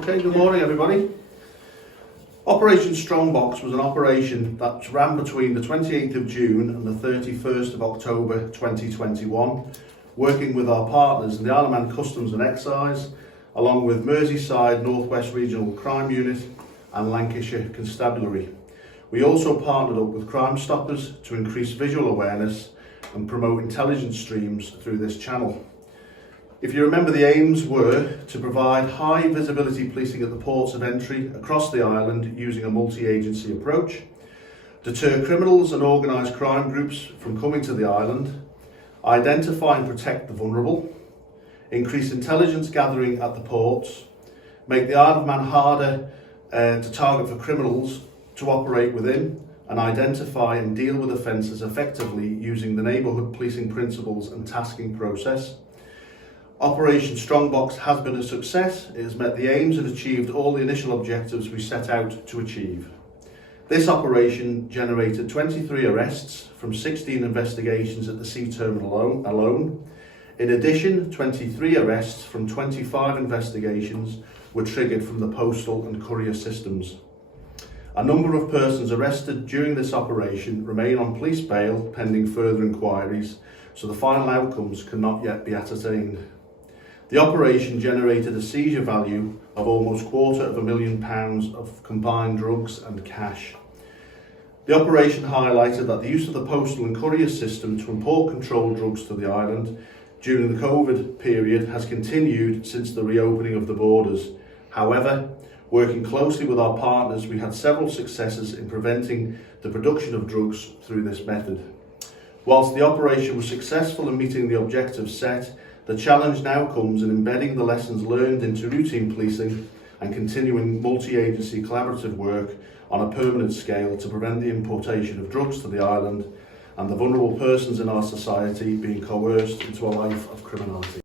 Okay, good morning everybody. Operation Strongbox was an operation that ran between the 28th of June and the 31st of October 2021, working with our partners in the Isle of Man Customs and Excise, along with Merseyside North West Regional Crime Unit and Lancashire Constabulary. We also partnered up with Crime Stoppers to increase visual awareness and promote intelligence streams through this channel. If you remember, the aims were to provide high visibility policing at the ports of entry across the island using a multi-agency approach, deter criminals and organised crime groups from coming to the island, identify and protect the vulnerable, increase intelligence gathering at the ports, make the Isle of Man harder to target for criminals to operate within, and identify and deal with offences effectively using the neighbourhood policing principles and tasking process. Operation Strongbox has been a success. It has met the aims and achieved all the initial objectives we set out to achieve. This operation generated 23 arrests from 16 investigations at the sea terminal alone. In addition, 23 arrests from 25 investigations were triggered from the postal and courier systems. A number of persons arrested during this operation remain on police bail pending further inquiries, so the final outcomes cannot yet be ascertained. The operation generated a seizure value of almost £250,000 of combined drugs and cash. The operation highlighted that the use of the postal and courier system to import controlled drugs to the island during the COVID period has continued since the reopening of the borders. However, working closely with our partners, we had several successes in preventing the production of drugs through this method. Whilst the operation was successful in meeting the objectives set, the challenge now comes in embedding the lessons learned into routine policing and continuing multi-agency collaborative work on a permanent scale to prevent the importation of drugs to the island and the vulnerable persons in our society being coerced into a life of criminality.